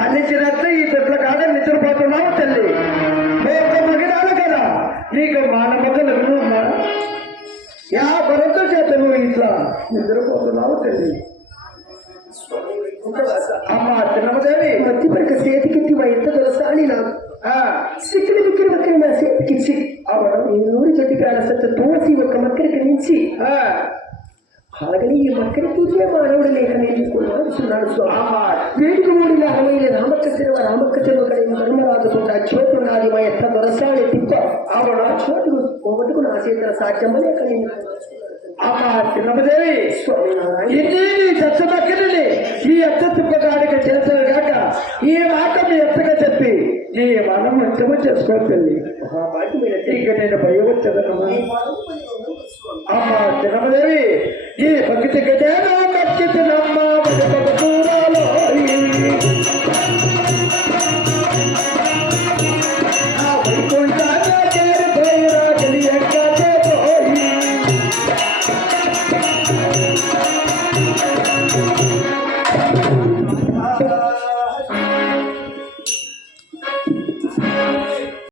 అందించినట్టు ఈ చెట్ల కాడ నిద్రపోతున్నావు తల్లి. మగిడాను కదా నీకు మానమతలు వినుమ్మా. యా భరతో చేత నువ్వు ఇట్లా నిద్రపోతున్నావు తల్లి. అమ్మా చిన్నమదేవి మధ్య పడక చేతికిత్తి మా ఎంత తెలుసా అని నాకు సిక్కులు బిక్కిరి మక్కరి నా చేతికిచ్చి ఈ నూరి చెట్టు కాడ సత్త తోసి ఒక మక్కరికి నుంచి అలాగని ఈ మక్కరి పూజే మానవుడు లేక నేర్చుకున్నాడు స్వామి. వేడికి మూడిన అరవైన రామక్క చెరువు కడ ధర్మరాజుకుంటా చోటున్నది మా ఎంత దొరసాలి తిప్ప ఆవిడ చోటు ఒకటుకు నా చేతుల సాధ్యమ లేక అమ్మా చిన్నమదేవి ఇది చచ్చదక్కని ఈ ఎత్త తిప్పడానికి చేశారు కాక ఈ మాట మీ ఎత్తగా చెప్పి నీ మనం మంచము చేసుకోవాలి. ఇక నేను భయవచ్చదనమ్మా. అమ్మా చిన్నమదేవి ఈ భక్తి గదేనో భక్తినమ్మా దూరాలో వైకుంఠాన్ని చేరిపోయిరా తెలియక పోయి